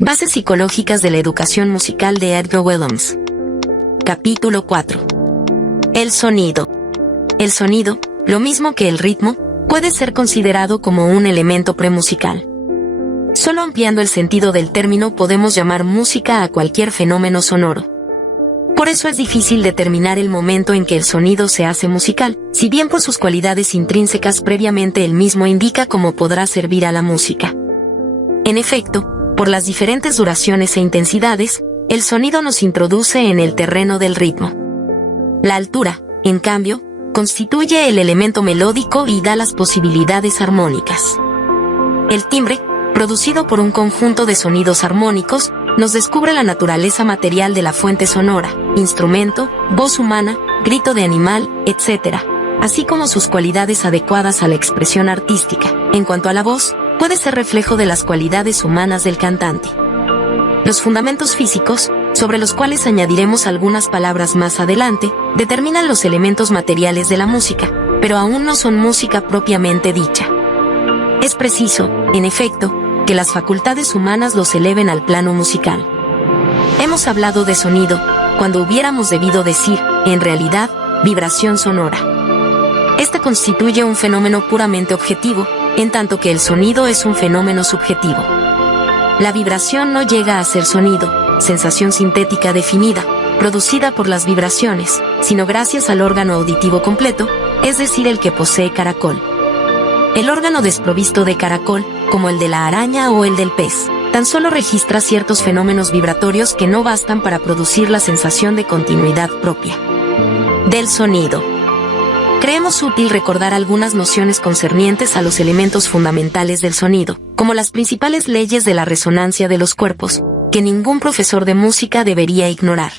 Bases psicológicas de la educación musical de Edgar Willems. Capítulo 4. El sonido. El sonido, lo mismo que el ritmo, puede ser considerado como un elemento premusical. Solo ampliando el sentido del término podemos llamar música a cualquier fenómeno sonoro. Por eso es difícil determinar el momento en que el sonido se hace musical, si bien por sus cualidades intrínsecas previamente el mismo indica cómo podrá servir a la música. En efecto, por las diferentes duraciones e intensidades, el sonido nos introduce en el terreno del ritmo. La altura, en cambio, constituye el elemento melódico y da las posibilidades armónicas. El timbre, producido por un conjunto de sonidos armónicos, nos descubre la naturaleza material de la fuente sonora, instrumento, voz humana, grito de animal, etc., así como sus cualidades adecuadas a la expresión artística. En cuanto a la voz, puede ser reflejo de las cualidades humanas del cantante. Los fundamentos físicos, sobre los cuales añadiremos algunas palabras más adelante, determinan los elementos materiales de la música, pero aún no son música propiamente dicha. Es preciso, en efecto, que las facultades humanas los eleven al plano musical. Hemos hablado de sonido, cuando hubiéramos debido decir, en realidad, vibración sonora. Este constituye un fenómeno puramente objetivo, en tanto que el sonido es un fenómeno subjetivo. La vibración no llega a ser sonido, sensación sintética definida, producida por las vibraciones, sino gracias al órgano auditivo completo, es decir, el que posee caracol. El órgano desprovisto de caracol, como el de la araña o el del pez, tan solo registra ciertos fenómenos vibratorios que no bastan para producir la sensación de continuidad propia del sonido. Creemos útil recordar algunas nociones concernientes a los elementos fundamentales del sonido, como las principales leyes de la resonancia de los cuerpos, que ningún profesor de música debería ignorar.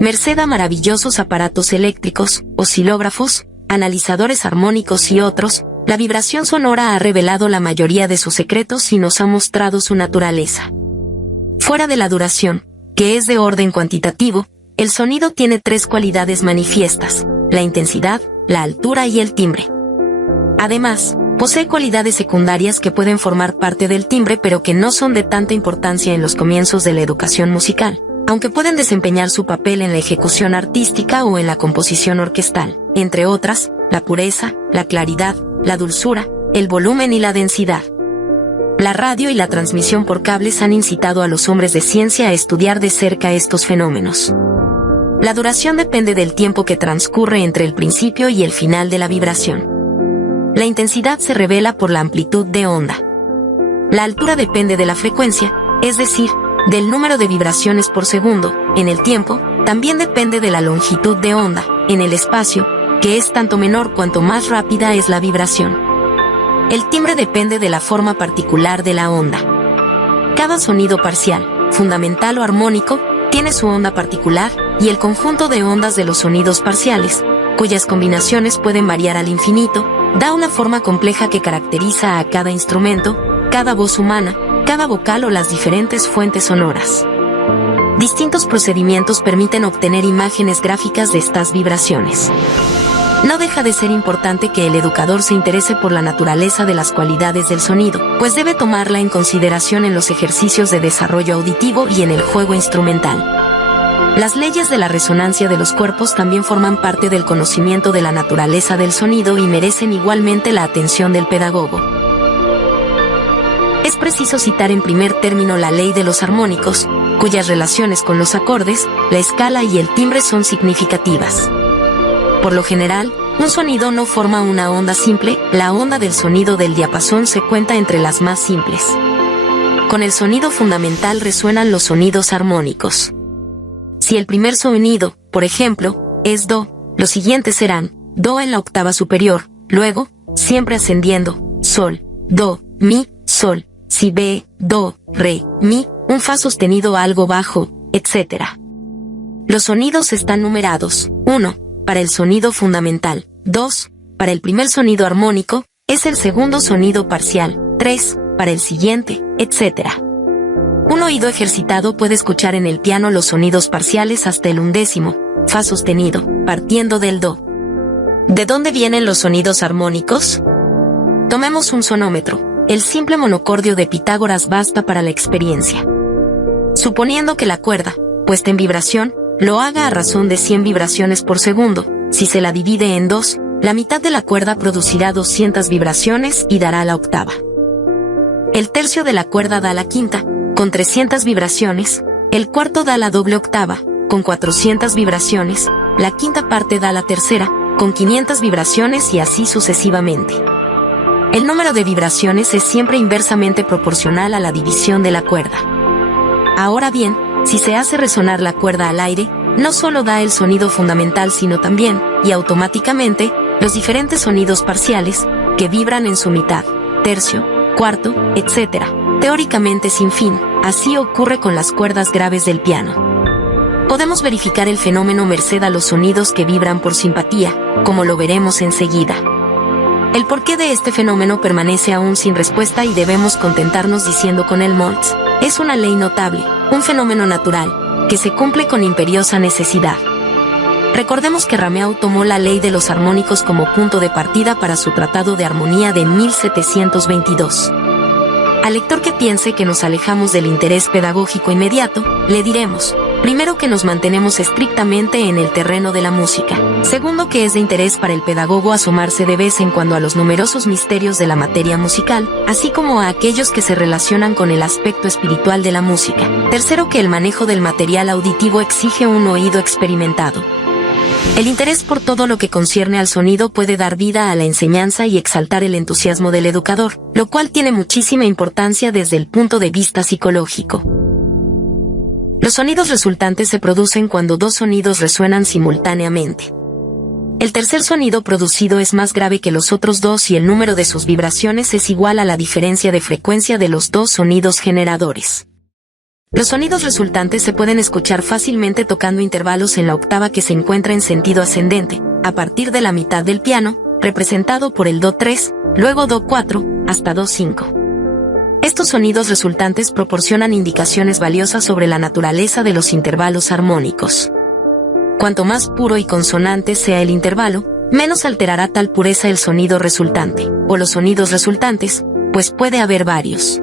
Merced a maravillosos aparatos eléctricos, oscilógrafos, analizadores armónicos y otros, la vibración sonora ha revelado la mayoría de sus secretos y nos ha mostrado su naturaleza. Fuera de la duración, que es de orden cuantitativo, el sonido tiene tres cualidades manifiestas: la intensidad, la altura y el timbre. Además, posee cualidades secundarias que pueden formar parte del timbre pero que no son de tanta importancia en los comienzos de la educación musical, aunque pueden desempeñar su papel en la ejecución artística o en la composición orquestal, entre otras, la pureza, la claridad, la dulzura, el volumen y la densidad. La radio y la transmisión por cables han incitado a los hombres de ciencia a estudiar de cerca estos fenómenos. La duración depende del tiempo que transcurre entre el principio y el final de la vibración. La intensidad se revela por la amplitud de onda. La altura depende de la frecuencia, es decir, del número de vibraciones por segundo. En el tiempo, también depende de la longitud de onda, en el espacio, que es tanto menor cuanto más rápida es la vibración. El timbre depende de la forma particular de la onda. Cada sonido parcial, fundamental o armónico, tiene su onda particular, y el conjunto de ondas de los sonidos parciales, cuyas combinaciones pueden variar al infinito, da una forma compleja que caracteriza a cada instrumento, cada voz humana, cada vocal o las diferentes fuentes sonoras. Distintos procedimientos permiten obtener imágenes gráficas de estas vibraciones. No deja de ser importante que el educador se interese por la naturaleza de las cualidades del sonido, pues debe tomarla en consideración en los ejercicios de desarrollo auditivo y en el juego instrumental. Las leyes de la resonancia de los cuerpos también forman parte del conocimiento de la naturaleza del sonido y merecen igualmente la atención del pedagogo. Es preciso citar en primer término la ley de los armónicos, cuyas relaciones con los acordes, la escala y el timbre son significativas. Por lo general, un sonido no forma una onda simple, la onda del sonido del diapasón se cuenta entre las más simples. Con el sonido fundamental resuenan los sonidos armónicos. Si el primer sonido, por ejemplo, es do, los siguientes serán do en la octava superior, luego, siempre ascendiendo, sol, do, mi, sol, si be, do, re, mi, un fa sostenido algo bajo, etc. Los sonidos están numerados: 1, para el sonido fundamental; 2, para el primer sonido armónico, es el segundo sonido parcial; 3, para el siguiente, etc. Un oído ejercitado puede escuchar en el piano los sonidos parciales hasta el 11º, fa sostenido, partiendo del do. ¿De dónde vienen los sonidos armónicos? Tomemos un sonómetro. el simple monocordio de Pitágoras basta para la experiencia. Suponiendo que la cuerda, puesta en vibración, lo haga a razón de 100 vibraciones por segundo, si se la divide en dos, la mitad de la cuerda producirá 200 vibraciones y dará la octava. El tercio de la cuerda da la quinta, con 300 vibraciones, el cuarto da la doble octava, con 400 vibraciones, la quinta parte da la tercera, con 500 vibraciones y así sucesivamente. El número de vibraciones es siempre inversamente proporcional a la división de la cuerda. Ahora bien, si se hace resonar la cuerda al aire, no solo da el sonido fundamental sino también, y automáticamente, los diferentes sonidos parciales, que vibran en su mitad, tercio, cuarto, etc., teóricamente sin fin. Así ocurre con las cuerdas graves del piano. Podemos verificar el fenómeno merced a los sonidos que vibran por simpatía, como lo veremos enseguida. El porqué de este fenómeno permanece aún sin respuesta y debemos contentarnos diciendo con Helmholtz, es una ley notable, un fenómeno natural, que se cumple con imperiosa necesidad. Recordemos que Rameau tomó la ley de los armónicos como punto de partida para su tratado de armonía de 1722. Al lector que piense que nos alejamos del interés pedagógico inmediato, le diremos, primero que nos mantenemos estrictamente en el terreno de la música, segundo que es de interés para el pedagogo asomarse de vez en cuando a los numerosos misterios de la materia musical, así como a aquellos que se relacionan con el aspecto espiritual de la música, tercero que el manejo del material auditivo exige un oído experimentado. El interés por todo lo que concierne al sonido puede dar vida a la enseñanza y exaltar el entusiasmo del educador, lo cual tiene muchísima importancia desde el punto de vista psicológico. Los sonidos resultantes se producen cuando dos sonidos resuenan simultáneamente. El tercer sonido producido es más grave que los otros dos y el número de sus vibraciones es igual a la diferencia de frecuencia de los dos sonidos generadores. Los sonidos resultantes se pueden escuchar fácilmente tocando intervalos en la octava que se encuentra en sentido ascendente, a partir de la mitad del piano, representado por el Do3, luego Do4, hasta Do5. Estos sonidos resultantes proporcionan indicaciones valiosas sobre la naturaleza de los intervalos armónicos. Cuanto más puro y consonante sea el intervalo, menos alterará tal pureza el sonido resultante, o los sonidos resultantes, pues puede haber varios.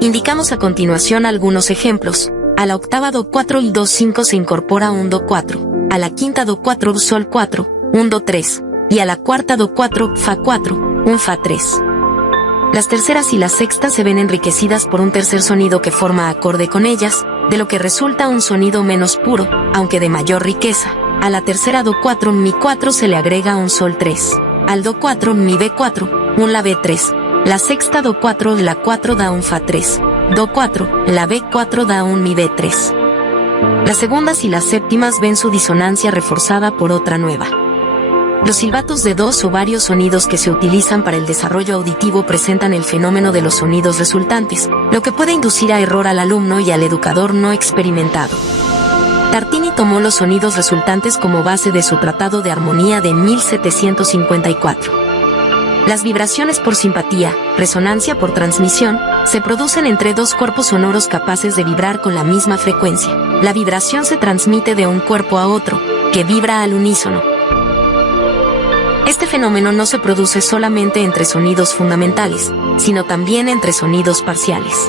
Indicamos a continuación algunos ejemplos. A la octava Do4 y Do5 se incorpora un Do4, a la quinta Do4 Sol 4, un Do3, y a la cuarta Do4 Fa 4, un Fa3. Las terceras y las sextas se ven enriquecidas por un tercer sonido que forma acorde con ellas, de lo que resulta un sonido menos puro, aunque de mayor riqueza. A la tercera Do4 Mi 4 se le agrega un Sol 3, al Do4 Mi B4, un La B3. La sexta Do4 La 4 da un Fa3, Do4, La B4 da un Mi B3. Las segundas y las séptimas ven su disonancia reforzada por otra nueva. Los silbatos de dos o varios sonidos que se utilizan para el desarrollo auditivo presentan el fenómeno de los sonidos resultantes, lo que puede inducir a error al alumno y al educador no experimentado. Tartini tomó los sonidos resultantes como base de su tratado de armonía de 1754. Las vibraciones por simpatía, resonancia por transmisión, se producen entre dos cuerpos sonoros capaces de vibrar con la misma frecuencia. La vibración se transmite de un cuerpo a otro, que vibra al unísono. Este fenómeno no se produce solamente entre sonidos fundamentales, sino también entre sonidos parciales.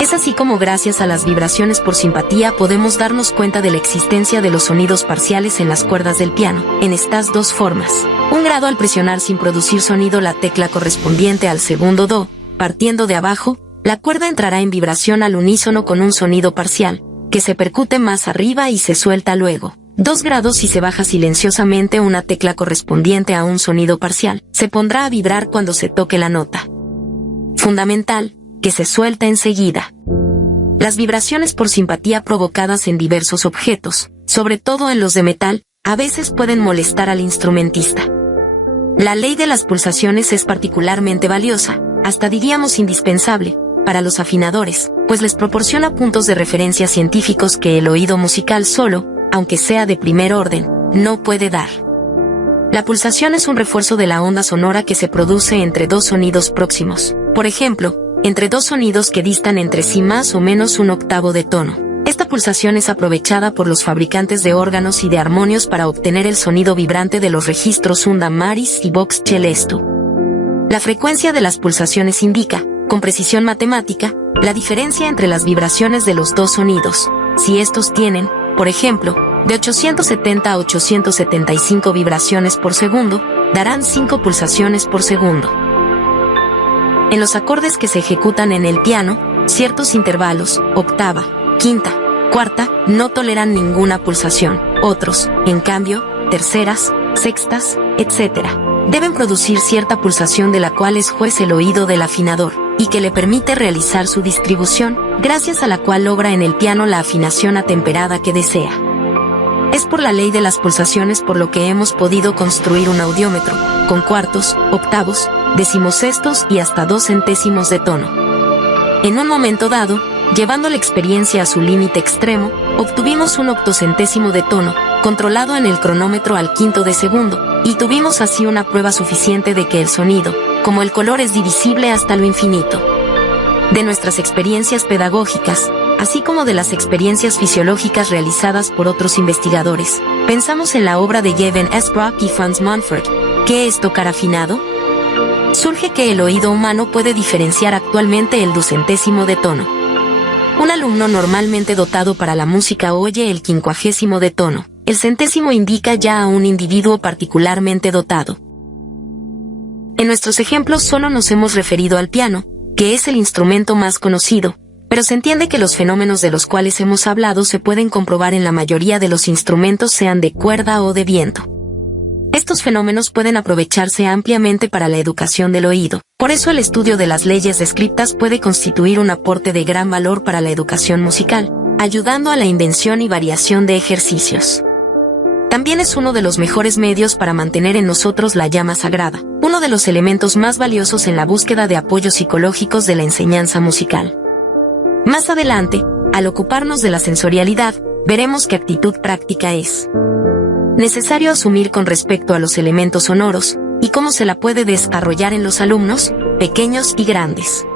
Es así como gracias a las vibraciones por simpatía podemos darnos cuenta de la existencia de los sonidos parciales en las cuerdas del piano, en estas dos formas. Un grado al presionar sin producir sonido la tecla correspondiente al segundo Do, partiendo de abajo, la cuerda entrará en vibración al unísono con un sonido parcial, que se percute más arriba y se suelta luego. 2 grados si se baja silenciosamente una tecla correspondiente a un sonido parcial, se pondrá a vibrar cuando se toque la nota fundamental, que se suelta enseguida. Las vibraciones por simpatía provocadas en diversos objetos, sobre todo en los de metal, a veces pueden molestar al instrumentista. La ley de las pulsaciones es particularmente valiosa, hasta diríamos indispensable, para los afinadores, pues les proporciona puntos de referencia científicos que el oído musical solo, aunque sea de primer orden, no puede dar. La pulsación es un refuerzo de la onda sonora que se produce entre dos sonidos próximos, por ejemplo, entre dos sonidos que distan entre sí más o menos un octavo de tono. Esta pulsación es aprovechada por los fabricantes de órganos y de armonios para obtener el sonido vibrante de los registros Unda Maris y Vox Celestum. La frecuencia de las pulsaciones indica, con precisión matemática, la diferencia entre las vibraciones de los dos sonidos. Si estos tienen, por ejemplo, de 870 a 875 vibraciones por segundo, darán 5 pulsaciones por segundo. En los acordes que se ejecutan en el piano, ciertos intervalos, octava, quinta, cuarta, no toleran ninguna pulsación. Otros, en cambio, terceras, sextas, etc., deben producir cierta pulsación de la cual es juez el oído del afinador, y que le permite realizar su distribución, gracias a la cual logra en el piano la afinación atemperada que desea. Es por la ley de las pulsaciones por lo que hemos podido construir un audiómetro, con cuartos, octavos, decimosextos y hasta 2 centésimos de tono. En un momento dado, llevando la experiencia a su límite extremo, obtuvimos un octocentésimo de tono, controlado en el cronómetro al quinto de segundo, y tuvimos así una prueba suficiente de que el sonido, como el color, es divisible hasta lo infinito. De nuestras experiencias pedagógicas, así como de las experiencias fisiológicas realizadas por otros investigadores, pensamos en la obra de Gavin S. Brock y Franz Mumford. ¿Qué es tocar afinado? Surge que el oído humano puede diferenciar actualmente el ducentésimo de tono. Un alumno normalmente dotado para la música oye el 50º de tono. El centésimo indica ya a un individuo particularmente dotado. En nuestros ejemplos solo nos hemos referido al piano, que es el instrumento más conocido, pero se entiende que los fenómenos de los cuales hemos hablado se pueden comprobar en la mayoría de los instrumentos, sean de cuerda o de viento. Estos fenómenos pueden aprovecharse ampliamente para la educación del oído. Por eso el estudio de las leyes descriptas puede constituir un aporte de gran valor para la educación musical, ayudando a la invención y variación de ejercicios. También es uno de los mejores medios para mantener en nosotros la llama sagrada, uno de los elementos más valiosos en la búsqueda de apoyos psicológicos de la enseñanza musical. Más adelante, al ocuparnos de la sensorialidad, veremos qué actitud práctica es necesario asumir con respecto a los elementos sonoros, y cómo se la puede desarrollar en los alumnos, pequeños y grandes.